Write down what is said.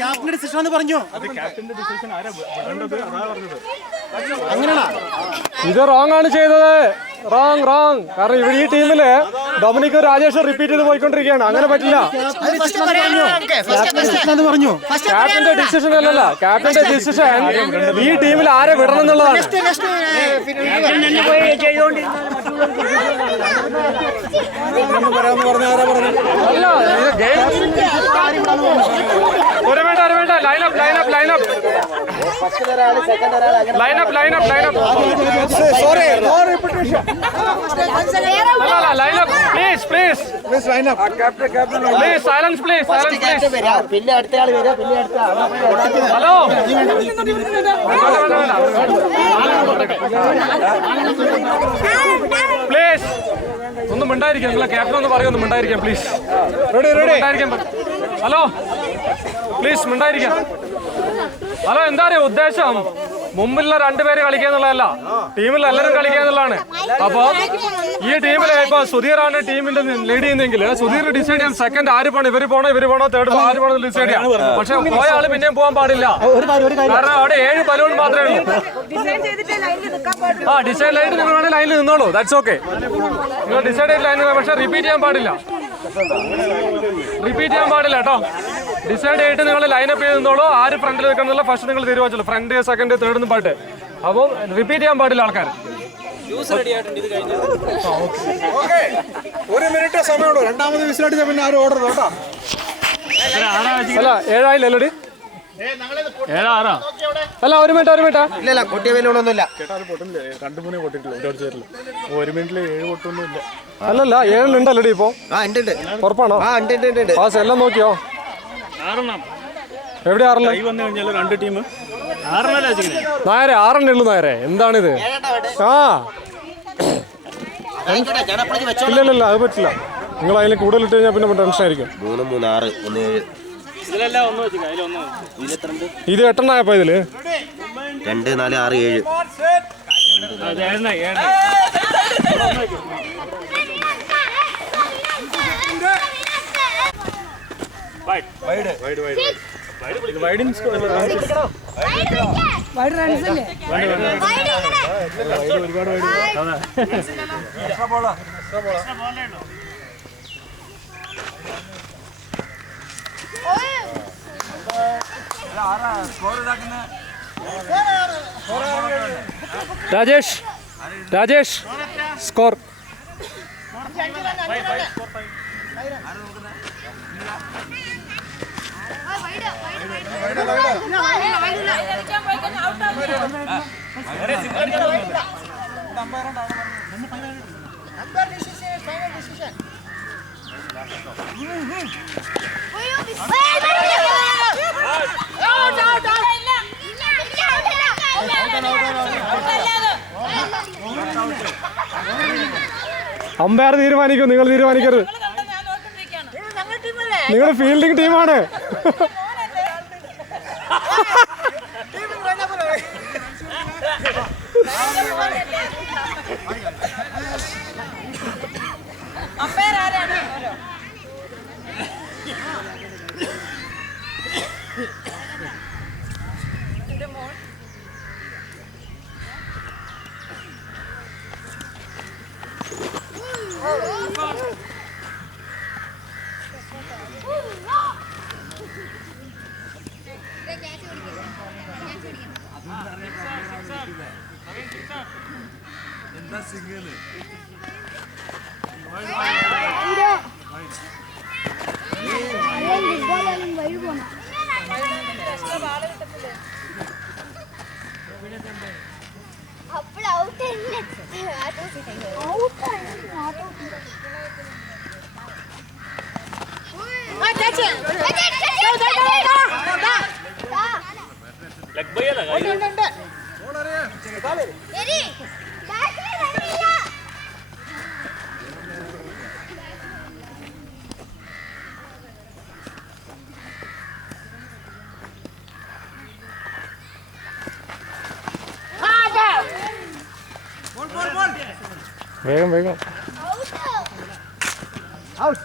ക്യാപ്റ്റന്റെ decision എന്ന് പറഞ്ഞു. അങ്ങനെയാണോ? ഇത് റോങ് ആണ് ചെയ്തത്. റോങ്. കാരണം ഇവിടെ ഈ ടീമില് ഡൊമിനിക് രാജേഷ് റിപ്പീറ്റ് ചെയ്ത് പോയിക്കൊണ്ടിരിക്കുകയാണ്. അങ്ങനെ പറ്റില്ല. ക്യാപ്റ്റന്റെ ഡിസിഷൻ അല്ലല്ല. ക്യാപ്റ്റന്റെ ഡിസിഷൻ ഈ ടീമിൽ ആരെ വിടണം എന്നുള്ളതാണ്. ഒരു വേണ്ട ലൈനപ്പ് പ്ലീസ് സൈലൻസ് പ്ലീസ്. പിന്നെ അടുത്ത ആള് വരാ. ഹലോ പ്ലീസ് ഒന്നും മിണ്ടായിരിക്കാം. നിങ്ങളെ ക്യാപ്റ്റൻ ഒന്ന് പറയും. ഒന്നും മിണ്ടായിരിക്കാം പ്ലീസ്. ഹലോ പ്ലീസ് മിണ്ടായിരിക്കാം. ഹലോ എന്താ അറിയോ ഉദ്ദേശം? മുമ്പിലുള്ള രണ്ടുപേര് കളിക്കുക എന്നുള്ളതല്ല, ടീമിൽ എല്ലാവരും കളിക്കുക എന്നുള്ളതാണ്. അപ്പൊ ഈ ടീമിൽ ഇപ്പൊ സുധീറാണ് ടീമിന്റെ ലീഡ് ചെയ്യുന്നെങ്കിൽ സുധീർ ഡിസൈഡ് ചെയ്യാം സെക്കൻഡ് ആര് പോകണം, ഇവര് പോകണോ തേർഡ് ആര് പോകണോ ഡിസൈഡ് ചെയ്യാം. പക്ഷെ പോയ ആള് പിന്നെയും പോകാൻ പാടില്ല. കാരണം അവിടെ 7 ബലൂൺ മാത്രമേ ഉള്ളൂ. ഡിസൈഡ് ലൈൻ നിങ്ങൾ വേണമെങ്കിൽ ലൈനിൽ നിന്നോളൂ. That's okay. നിങ്ങൾ ഡിസൈഡ് ചെയ്ത് ലൈനിൽ, പക്ഷെ റിപ്പീറ്റ് ചെയ്യാൻ പാടില്ല കേട്ടോ. ഡിസൈഡ് ചെയ്തിട്ട് നിങ്ങൾ ലൈനപ്പ് ചെയ്ത് നിന്നോളൂ. ആര് ഫ്രണ്ടിൽ നിൽക്കണമെന്നുള്ള ഫസ്റ്റ് നിങ്ങൾ തീരുമാനിച്ചോളൂ. ഫ്രണ്ട്, സെക്കൻഡ്, തേർഡ് എന്ന് പാട്ട്. അപ്പോൾ റിപ്പീറ്റ് ചെയ്യാൻ പാടില്ല ആൾക്കാർ. 1 മിനിറ്റ് സമയമുള്ളൂ. രണ്ടാമത് വിസിലടിച്ച പിന്നെ ആരും ഓർഡർ കേട്ടോ. അല്ല 7 ആയില്ലല്ലോടി. 7 6 അല്ല 1 മിനിറ്റ്. ഇല്ല പൊട്ടിയ ബലൂണൊന്നുമില്ല. 2-3 പൊട്ടിട്ടില്ല. 1 മിനിറ്റിൽ 7 പൊട്ടൊന്നും ഇല്ല. അല്ലല്ല 7 ഉണ്ടല്ലോടി ഇപ്പൊ. ഉണ്ട്. ഉറപ്പാണോ? പാസ് എല്ലാം നോക്കിയോ? എവിടെ 6 വന്നു കഴിഞ്ഞാൽ 2 ടീം നായരെ 6 ഉള്ളൂ. നായരെ എന്താണിത്? ഇല്ലല്ല അത് പറ്റില്ല. നിങ്ങൾ അതിൽ കൂടുതൽ ഇട്ട് കഴിഞ്ഞാൽ പിന്നെ ടെൻഷൻ ആയിരിക്കും. 3 3 6 1 7 ഇത് 8 ആയപ്പോ ഇതില് 2 4 6 7 രാജേഷ് സ്കോർ. അമ്പയർ തീരുമാനിക്കും, നിങ്ങൾ തീരുമാനിക്കരുത്. നിങ്ങൾ ഫീൽഡിംഗ് ടീമാണ്. വേഗം ഔട്ട്.